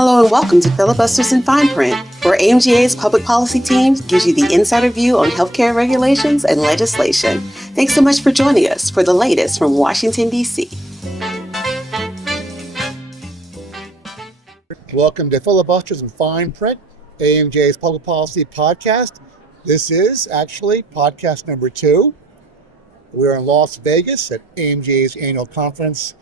Hello and welcome to Filibusters Fine Print, where AMGA's public policy team gives you the insider view on healthcare regulations and legislation. Thanks so much for joining us for the latest from Washington, D.C. Welcome to Filibusters Fine Print, AMGA's public policy podcast. This is actually podcast number 2. We're in Las Vegas at AMGA's annual conference.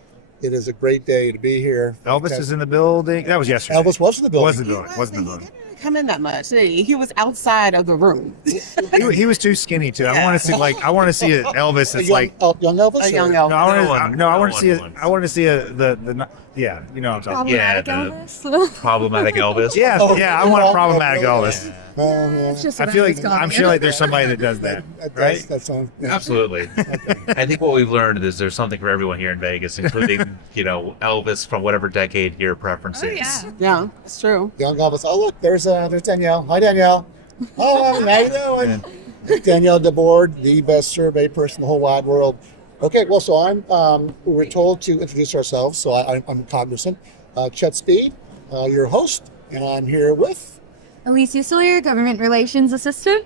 It is a great day to be here. Elvis is in the building. That was yesterday. Elvis was in the building. He didn't come in that much. He was outside of the room. He was too skinny too. I want to see an Elvis that's young Elvis. A young Elvis. I want to see the you know what I'm talking about. The problematic Elvis. Yeah, I want a problematic Elvis. It's I feel like I'm sure like there's somebody that does that, right? Absolutely. I think what we've learned is there's something for everyone here in Vegas, including Elvis from whatever decade your preference is. Yeah, it's true. Young Elvis. Oh look, there's Danielle. Hi Danielle. Oh, how you doing? Danielle DeBoard, the best survey person in the whole wide world. Okay, well, so we were told to introduce ourselves, so I'm cognizant. Chet Speed, your host, and I'm here with Alicia Sawyer, Government Relations Assistant.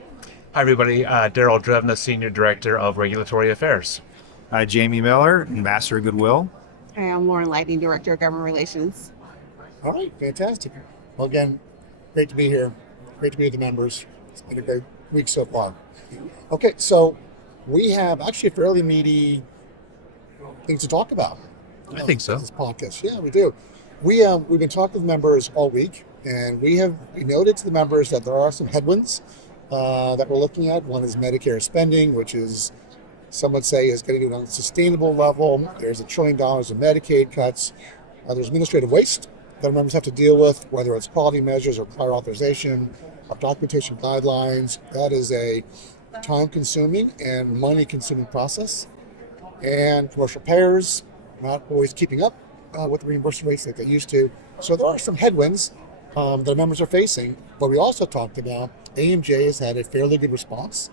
Hi, everybody. Daryl Drevna, Senior Director of Regulatory Affairs. Jamie Miller, Ambassador of Goodwill. I'm Lauren Lightning, Director of Government Relations. All right, fantastic. Well, again, great to be here. Great to be with the members. It's been a great week so far. Okay, so we have actually a fairly meaty things to talk about. I think so. This podcast. Yeah, we do. We've been talking to members all week, and we noted to the members that there are some headwinds that we're looking at. One is Medicare spending, which is, some would say, is getting to an unsustainable level. There's $1 trillion in Medicaid cuts. There's administrative waste that members have to deal with, whether it's quality measures or prior authorization, of documentation guidelines. That is a time-consuming and money-consuming process. And commercial payers not always keeping up with the reimbursement rates that they used to. So there are some headwinds that our members are facing, but we also talked about AMGA has had a fairly good response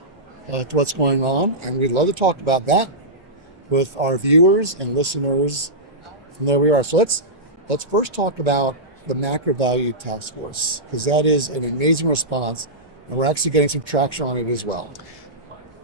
to what's going on, and we'd love to talk about that with our viewers and listeners. And there we are. So let's first talk about the MACRA Value Task Force, because that is an amazing response, and we're actually getting some traction on it as well.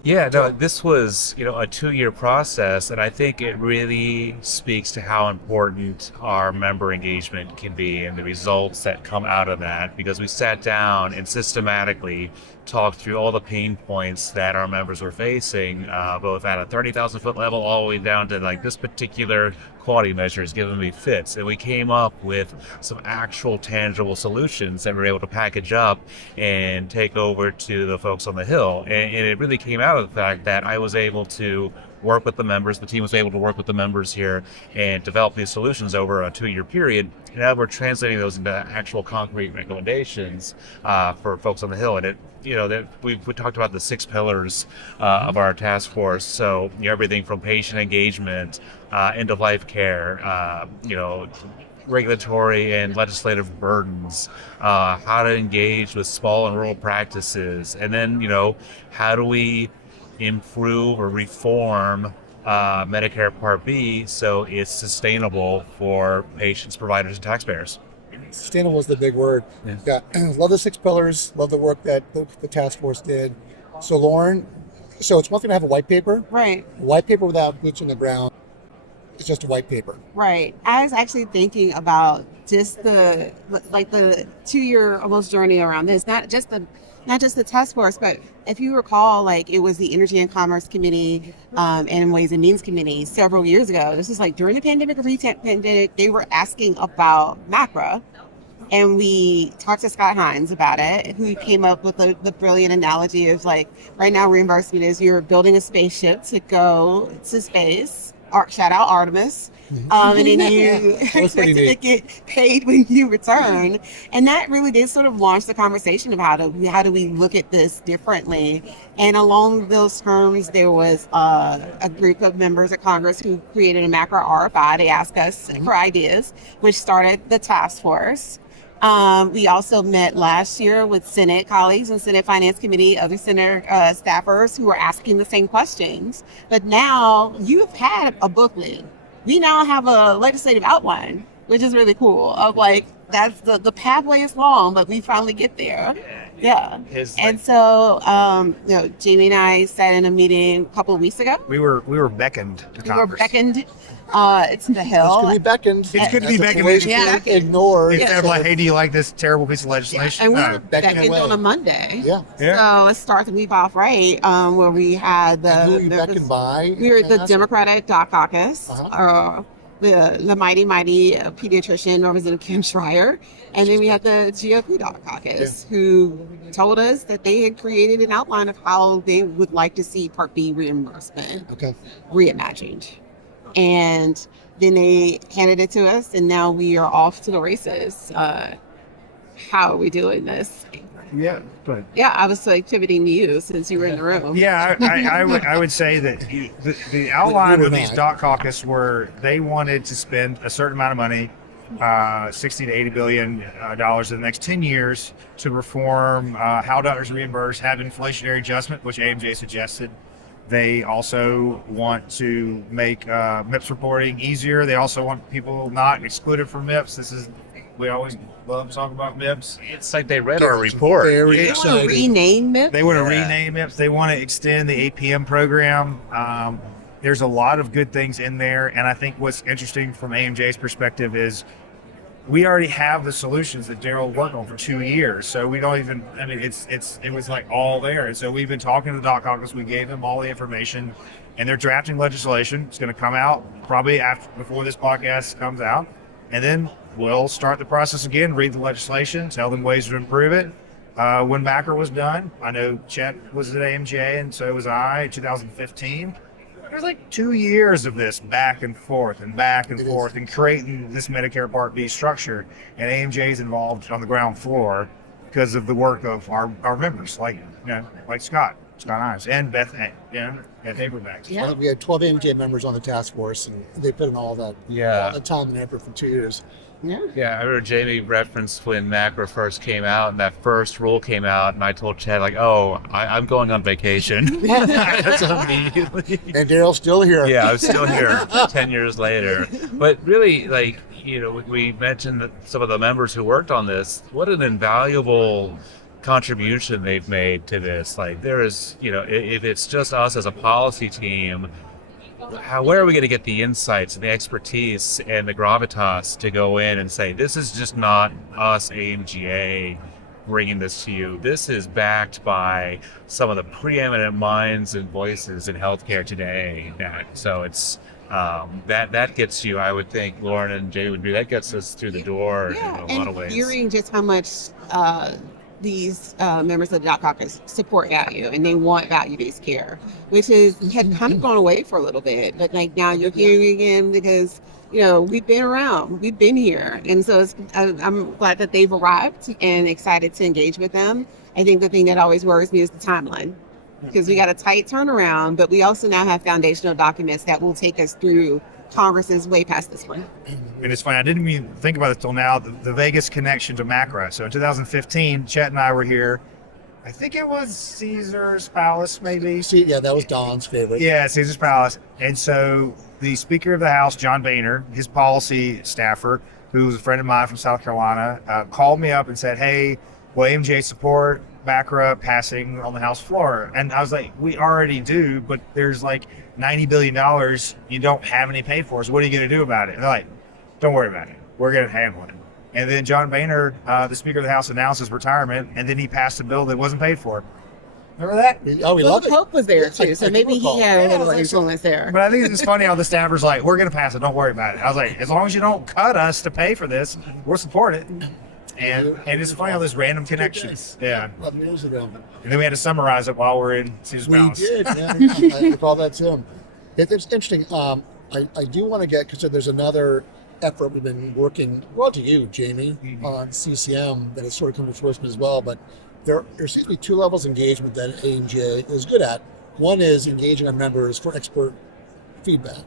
Yeah, no, this was, a 2-year process, and I think it really speaks to how important our member engagement can be and the results that come out of that, because we sat down and systematically talked through all the pain points that our members were facing, both at a 30,000-foot level all the way down to like this particular quality measure is giving me fits. And we came up with some actual tangible solutions that we were able to package up and take over to the folks on the Hill. And it really came out of the fact that I was able to work with the members, the team was able to work with the members here and develop these solutions over a 2-year period. And now we're translating those into actual concrete recommendations for folks on the Hill. And we talked about the 6 pillars of our task force. So everything from patient engagement, end-of-life care, regulatory and legislative burdens, how to engage with small and rural practices, and then how do we improve or reform Medicare Part B so it's sustainable for patients, providers, and taxpayers. Sustainable is the big word. Yeah. Love the 6 pillars. Love the work that the task force did. So Lauren, it's one thing to have a white paper. Right. A white paper without boots on the ground. It's just a white paper. Right. I was actually thinking about just the 2-year almost journey around this, not just the task force, but if you recall, it was the Energy and Commerce Committee and Ways and Means Committee several years ago. This is during the pandemic or pre-pandemic, they were asking about MACRA. And we talked to Scott Hines about it, who came up with the brilliant analogy of right now reimbursement is you're building a spaceship to go to space. Shout out Artemis. And then you expect to get paid when you return. And that really did sort of launch the conversation of how do we look at this differently. And along those terms, there was a group of members of Congress who created a MACRA RFI. They asked us for ideas, which started the task force. We also met last year with Senate colleagues and Senate Finance Committee, other Senate staffers who were asking the same questions. But now you've had a booklet. We now have a legislative outline, which is really cool, of that's the pathway is long, but we finally get there. Yeah. His, And so, Jamie and I sat in a meeting a couple of weeks ago. We were beckoned to We were Congress. beckoned to the It's going to hill. be beckoned. It's good to be As a beckoned. place Yeah. to ignore. Instead of like, hey, do you like this terrible piece of legislation? And we No. were beckoned beckoned away. on a Monday. Yeah. Yeah. So let's start the week off right, where we had And who are you the beckoned by? we were at the Ask? Democratic Doc Caucus, Uh-huh. the mighty pediatrician Representative Kim Schreier, and then we had the GOP Doc Caucus, who told us that they had created an outline of how they would like to see Part B reimbursement Okay. reimagined, and then they handed it to us, and now we are off to the races. How are we doing this? Yeah, but Yeah, I was like pivoting to you since you were in the room. yeah, I would say that the outline You were of these not. Doc Caucus were they wanted to spend a certain amount of money, 60 to 80 billion dollars in the next 10 years to reform how doctors reimburse, have inflationary adjustment, which AMJ suggested. They also want to make MIPS reporting easier. They also want people not excluded from MIPS. We always love talking about MIPS. it's like they read our report. Very They want to exciting. rename it. They want to Yeah. rename MIPS. They want to extend the APM program. There's a lot of good things in there, and I think what's interesting from AMJ's perspective is we already have the solutions that Daryl worked on for 2 years. So we don't even. I mean, it was like all there. And so we've been talking to the Doc Caucus. We gave them all the information, and they're drafting legislation. It's going to come out probably before this podcast comes out, and then we'll start the process again. Read the legislation, tell them ways to improve it. When MACRA was done, I know Chet was at AMJ, and so was I in 2015. There's like 2 years of this back and forth and creating this Medicare Part B structure, and AMJ is involved on the ground floor because of the work of our members, like Scott Ives and Beth Haberback. Yeah. We had 12 AMJ members on the task force, and they put in all that time and effort for 2 years. Yeah, I remember Jamie referenced when MACRA first came out and that first rule came out, and I told Chad, like, I'm going on vacation. So immediately. And Daryl's still here. Yeah, I'm still here 10 years later. But really, we mentioned that some of the members who worked on this, what an invaluable contribution they've made to this. Like, there is, if it's just us as a policy team, where are we going to get the insights and the expertise and the gravitas to go in and say, this is just not us, AMGA, bringing this to you. This is backed by some of the preeminent minds and voices in healthcare today. So it's that gets you, I would think, Lauren and Jay would agree, that gets us through the door in a lot of ways. Hearing just how much these members of the Doc Caucus support value, and they want value-based care, which had kind of gone away for a little bit, but like now you're hearing again because we've been around, we've been here, and so I'm glad that they've arrived and excited to engage with them. I think the thing that always worries me is the timeline, because we got a tight turnaround, but we also now have foundational documents that will take us through Congress is way past this one. And it's funny, I didn't even think about it till now, the Vegas connection to MACRA. So in 2015, Chet and I were here. I think it was Caesar's Palace, maybe. Yeah, that was Don's favorite. Yeah, Caesar's Palace. And so the Speaker of the House, John Boehner, his policy staffer, who was a friend of mine from South Carolina, called me up and said, hey, will AMJ support MACRA passing on the House floor? And I was like, we already do, but there's like $90 billion you don't have any paid for. So what are you going to do about it? And they're like, don't worry about it. We're going to handle it. And then John Boehner, the Speaker of the House, announced his retirement, and then he passed a bill that wasn't paid for. Remember that? Oh, we love it. Pope was there Yes, I too, so do maybe recall. he had a little Yeah, influence there. But I think it's funny how the staffer's like, we're going to pass it. Don't worry about it. I was like, as long as you don't cut us to pay for this, we'll support it. And it's funny how there's random connections. Yeah. 11 years ago. And then we had to summarize it while we're in Caesar's We Palace. did. Yeah, I recall that too. It's interesting. I do want to get, because there's another effort we've been working, well, to you, Jamie, on CCM that has sort of come to fruition as well. But there seems to be two levels of engagement that AMGA is good at. One is engaging our members for expert feedback.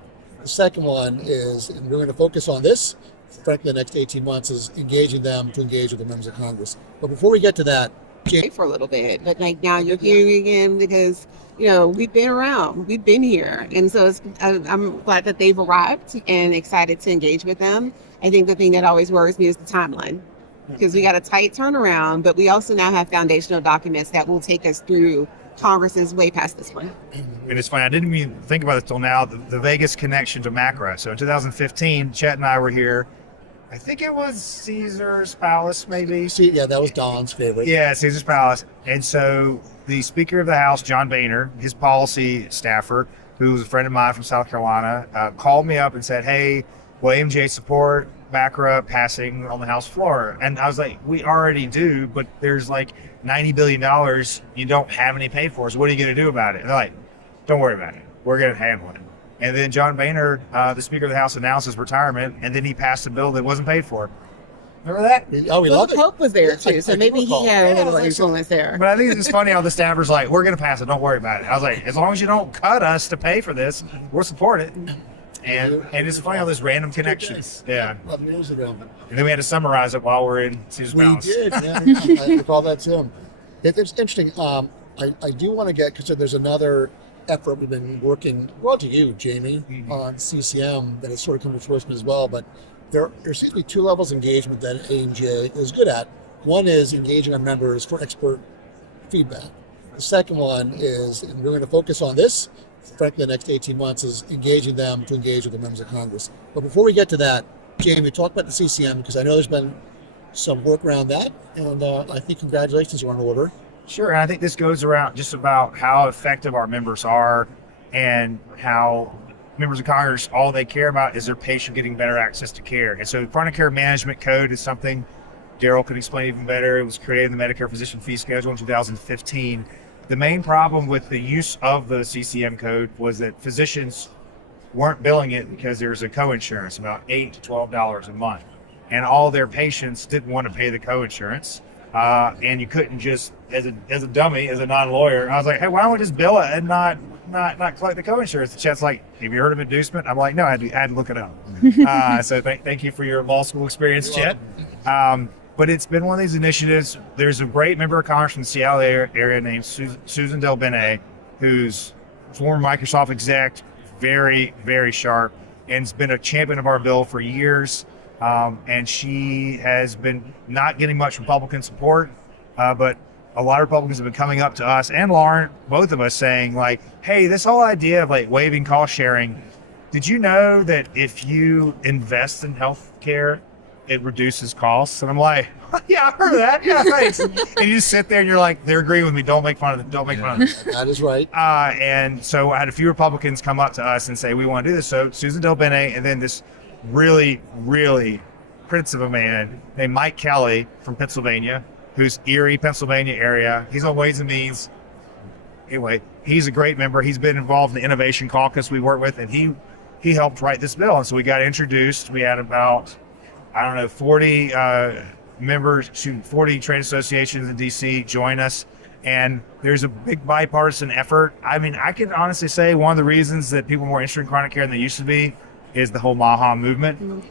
The second one is, and we're going to focus on this, frankly, the next 18 months, is engaging them to engage with the members of Congress. But before we get to that, For a little bit, but like now you're hearing again because we've been around, we've been here, and so I'm glad that they've arrived and excited to engage with them. I think the thing that always worries me is the timeline, because we got a tight turnaround, but we also now have foundational documents that will take us through Congress's way past this one. And it's funny, I didn't even think about it till now, the Vegas connection to MACRA. So in 2015, Chet and I were here. I think it was Caesar's Palace, maybe. See, yeah, that was Don's favorite. Yeah, Caesar's Palace. And so the Speaker of the House, John Boehner, his policy staffer, who was a friend of mine from South Carolina, called me up and said, hey, will AMJ support MACRA passing on the House floor? And I was like, we already do, but there's like $90 billion you don't have any paid for. So what are you going to do about it? And they're like, don't worry about it. We're going to handle it. And then John Boehner, the Speaker of the House, announced his retirement, and then he passed a bill that wasn't paid for. Remember that? Oh, we Well, love the it. Pope was there Yeah, too, so I maybe recall. he had a Yeah, little I was like, influence there. But I think it's funny how the staffer's like, we're going to pass it. Don't worry about it. I was like, as long as you don't cut us to pay for this, we'll support it. And it's funny how there's random connections. Yeah. 11 years ago. And then we had to summarize it while we're in Caesar's We Palace. did, yeah. I recall that too. It's interesting. I do want to get, because there's another effort we've been working, well, to you, Jamie, on CCM that has sort of come to fruition as well. But there seems to be two levels of engagement that AMGA is good at. One is engaging our members for expert feedback. The second one is, and we're going to focus on this, frankly, the next 18 months, is engaging them to engage with the members of Congress. But before we get to that, Jamie, talk about the CCM, because I know there's been some work around that, and I think congratulations are in order. Sure, and I think this goes around just about how effective our members are and how members of Congress, all they care about is their patient getting better access to care. And so the Chronic Care Management Code is something Daryl could explain even better. It was created in the Medicare Physician Fee Schedule in 2015. The main problem with the use of the CCM code was that physicians weren't billing it because there was a coinsurance, about $8 to $12 a month. And all their patients didn't want to pay the coinsurance. And you couldn't just, as a dummy, as a non-lawyer, I was like, hey, why don't we just bill it and not collect the coinsurance? The Chet's like, have you heard of inducement? I'm like, no, I had to look it up. So thank you for your law school experience, Chet. But it's been one of these initiatives. There's a great member of Congress from the Seattle area named Susan Del Bene, who's former Microsoft exec, very, very sharp, and has been a champion of our bill for years. And she has been not getting much Republican support, but a lot of Republicans have been coming up to us and Lauren, both of us, saying like, hey, this whole idea of like waiving cost sharing, did you know that if you invest in health care, it reduces costs? And I'm like, yeah, I've heard of that. Yeah, thanks. And you just sit there and you're like, they're agreeing with me. Don't make fun of them. Don't make fun of them. That is right. And so I had a few Republicans come up to us and say, we want to do this. So Susan Del Bene, and then this really, really prince of a man named Mike Kelly from Pennsylvania, who's Erie, Pennsylvania area. He's on Ways and Means. Anyway, he's a great member. He's been involved in the Innovation Caucus we work with, and he helped write this bill. And so we got introduced. We had about, 40 members, 40 trade associations in DC join us. And there's a big bipartisan effort. I mean, I can honestly say one of the reasons that people are more interested in chronic care than they used to be is the whole MAHA movement,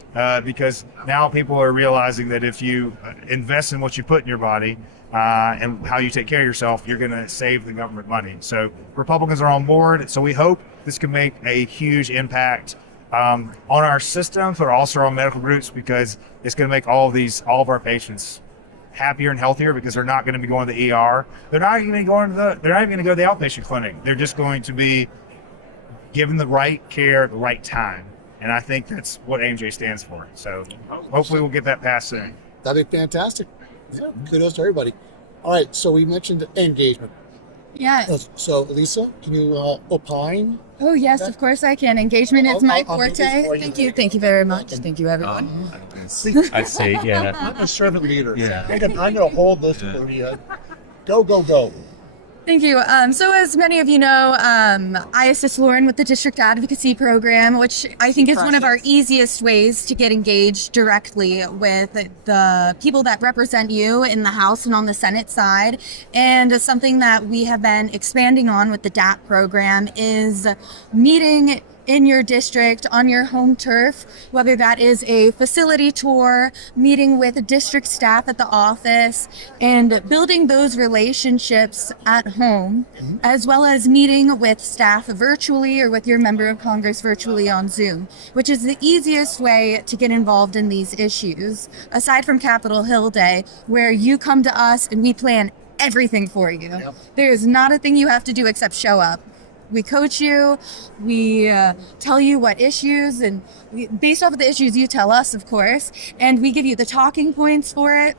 because now people are realizing that if you invest in what you put in your body and how you take care of yourself, you're going to save the government money. So Republicans are on board. So we hope this can make a huge impact on our systems, but also our medical groups, because it's going to make all of our patients happier and healthier, because they're not going to be going to the ER. They're not even going to go to the outpatient clinic. They're just going to be given the right care at the right time. And I think that's what AMJ stands for. So hopefully we'll get that passed soon. That'd be fantastic. Yeah, kudos to everybody. All right, so we mentioned engagement. Yeah. So Lisa, can you opine? Oh, yes, of course I can. Engagement is my I'll do this forte. for you. Thank you. Thank you very much. Thank you, everyone. I'd say, yeah. I'm a servant leader. Yeah. I'm going to hold this for you. Go, go, go. Thank you. So as many of you know, I assist Lauren with the District Advocacy Program, which I think is one of our easiest ways to get engaged directly with the people that represent you in the House and on the Senate side. And something that we have been expanding on with the DAP program is meeting in your district, on your home turf, whether that is a facility tour, meeting with district staff at the office, and building those relationships at home, as well as meeting with staff virtually or with your member of Congress virtually on Zoom, which is the easiest way to get involved in these issues, aside from Capitol Hill Day, where you come to us and we plan everything for you. Yep. There is not a thing you have to do except show up. We coach you, we tell you what issues, and based off of the issues you tell us, of course, and we give you the talking points for it.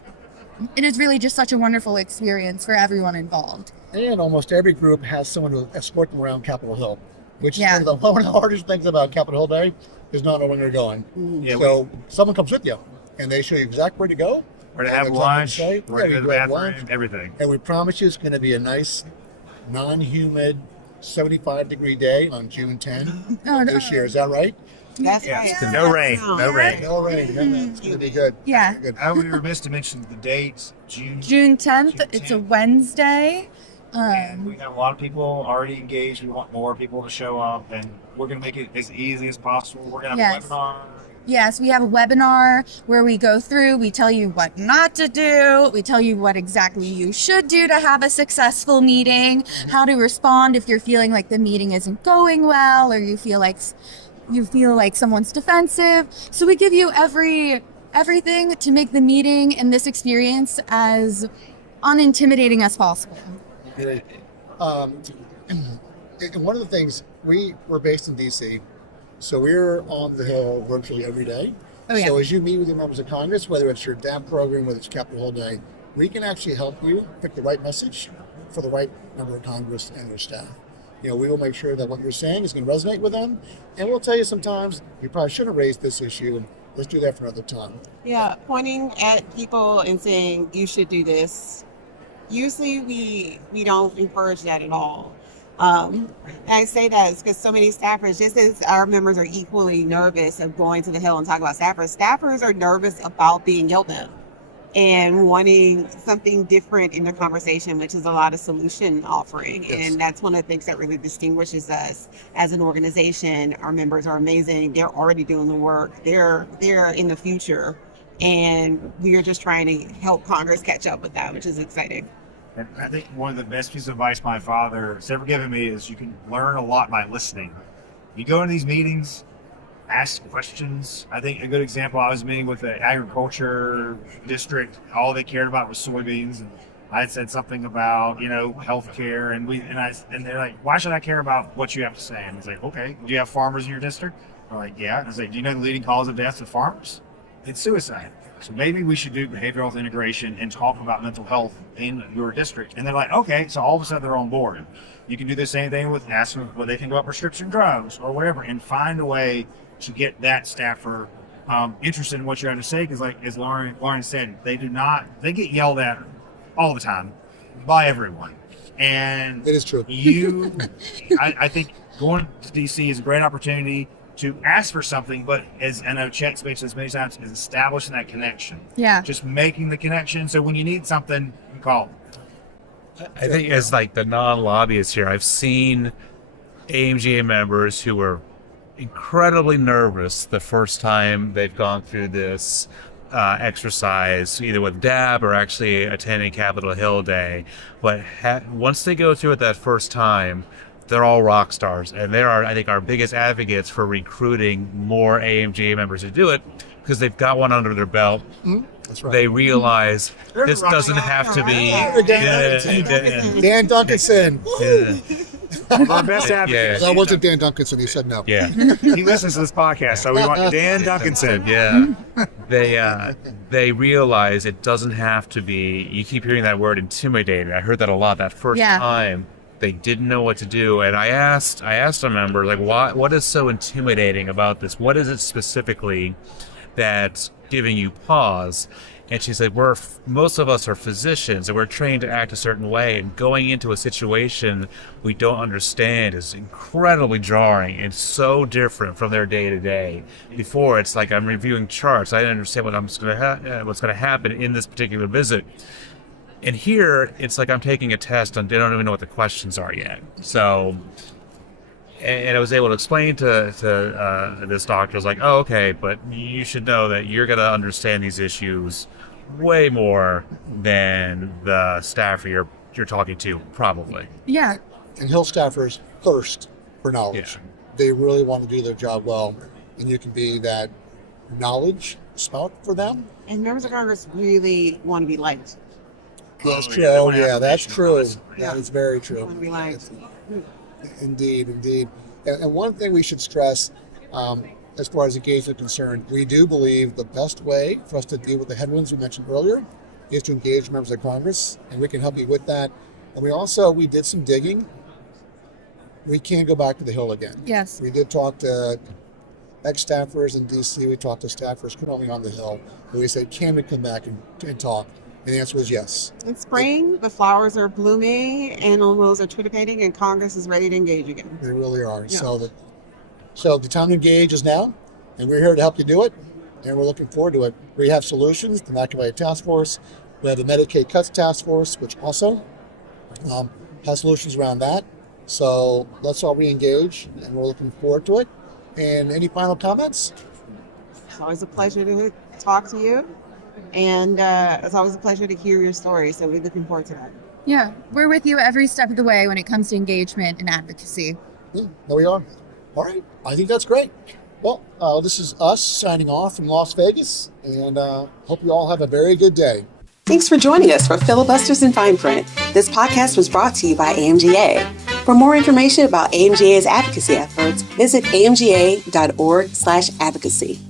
It is really just such a wonderful experience for everyone involved. And almost every group has someone to escort them around Capitol Hill, which Yeah. is one of the hardest things about Capitol Hill Day is not knowing where you're going. Yeah, So someone comes with you, and they show you exactly where to go, We're to and have it's on the lunch, site. we're to Yeah, go to you the go have bathroom, lunch. everything. And we promise you it's going to be a nice, non-humid, 75-degree day on June 10 Oh, no. this year. Is that right? That's Yeah. right. No rain, Awesome. no rain. No rain. It's going to be good. Yeah. Good. I would be remiss to mention the dates, June. June 10th, June it's a 10th. Wednesday. And we have a lot of people already engaged. We want more people to show up, and we're going to make it as easy as possible. We're going to have Yes. a webinar. Yes, we have a webinar where we go through, we tell you what not to do, we tell you what exactly you should do to have a successful meeting, how to respond if you're feeling like the meeting isn't going well, or you feel like someone's defensive. So we give you everything to make the meeting and this experience as unintimidating as possible. And one of the things, we're based in DC, so we're on the Hill virtually every day. Oh, yeah. So as you meet with your members of Congress, whether it's your DAP program, whether it's Capitol Hill Day, we can actually help you pick the right message for the right member of Congress and their staff. We will make sure that what you're saying is going to resonate with them, and we'll tell you sometimes you probably shouldn't have raised this issue, and let's do that for another time. Yeah, pointing at people and saying you should do this. Usually we don't encourage that at all. And I say that because so many staffers, just as our members are equally nervous of going to the Hill and talk about staffers are nervous about being yelled at and wanting something different in their conversation, which is a lot of solution offering. Yes. And that's one of the things that really distinguishes us as an organization. Our members are amazing. They're already doing the work. They're in the future. And we are just trying to help Congress catch up with that, which is exciting. And I think one of the best pieces of advice my father has ever given me is you can learn a lot by listening. You go into these meetings, ask questions. I think a good example, I was meeting with the agriculture district. All they cared about was soybeans. And I had said something about, healthcare, and they're like, why should I care about what you have to say? And it's like, okay, do you have farmers in your district? I'm like, yeah. And I was like, do you know the leading cause of death of farmers? It's suicide. So maybe we should do behavioral health integration and talk about mental health in your district. And they're like, okay, so all of a sudden they're on board. You can do the same thing with asking what they think about prescription drugs or whatever, and find a way to get that staffer interested in what you have to say. Because like as Lauren said, they get yelled at all the time by everyone. And It is true. I think going to DC is a great opportunity to ask for something, but as I know Chet's mentioned this many times, is establishing that connection. Yeah. Just making the connection. So when you need something, you call. I think as like the non-lobbyists here, I've seen AMGA members who were incredibly nervous the first time they've gone through this exercise, either with DAB or actually attending Capitol Hill Day. But once they go through it that first time, they're all rock stars, and they are, I think, our biggest advocates for recruiting more AMGA members to do it because they've got one under their belt. That's right. They realize They're this the rock doesn't stars. have to be. Dan Duncanson. Our best advocate. Yeah. That wasn't Dan Duncanson. He said no. Yeah. He listens to this podcast, so we want Dan Duncanson. Yeah, they realize it doesn't have to be. You keep hearing that word intimidating. I heard that a lot that first Yeah. time. They didn't know what to do, and I asked a member, like, what is so intimidating about this? What is it specifically that's giving you pause? And she said, most of us are physicians, and we're trained to act a certain way, and going into a situation we don't understand is incredibly jarring and so different from their day to day. Before, it's like I'm reviewing charts. I didn't understand what's going to happen in this particular visit. And here, it's like I'm taking a test and I don't even know what the questions are yet. So And I was able to explain to this doctor, I was like, oh, okay, but you should know that you're going to understand these issues way more than the staffer you're talking to, probably. Yeah. And Hill staffers thirst for knowledge. Yeah. They really want to do their job well, and you can be that knowledge spout for them. And members of Congress really want to be liked. That's Oh, true. yeah, they Oh, want yeah, that's affirmation true. from us. Yeah. That is very They true. want to be liked. Indeed. And one thing we should stress, as far as engagement is concerned, we do believe the best way for us to deal with the headwinds we mentioned earlier is to engage members of Congress, and we can help you with that. And we did some digging. We can't go back to the Hill again. Yes. We did talk to ex-staffers in D.C. We talked to staffers currently on the Hill. And we said, can we come back and talk? And the answer was yes. It's spring, the flowers are blooming, animals are twittipating, and Congress is ready to engage again. They really are. Yeah. So the time to engage is now, and we're here to help you do it, and we're looking forward to it. We have solutions, the MACRA Task Force. We have the Medicaid Cuts Task Force, which also has solutions around that. So let's all re-engage, and we're looking forward to it. And any final comments? It's always a pleasure to talk to you, and it's always a pleasure to hear your story, so we're looking forward to that. Yeah. We're with you every step of the way when it comes to engagement and advocacy. Yeah, there we are. All right. I think that's great. Well, this is us signing off from Las Vegas, and hope you all have a very good day. Thanks for joining us for Filibusters in Fine Print. This podcast was brought to you by AMGA. For more information about AMGA's advocacy efforts, visit amga.org/advocacy.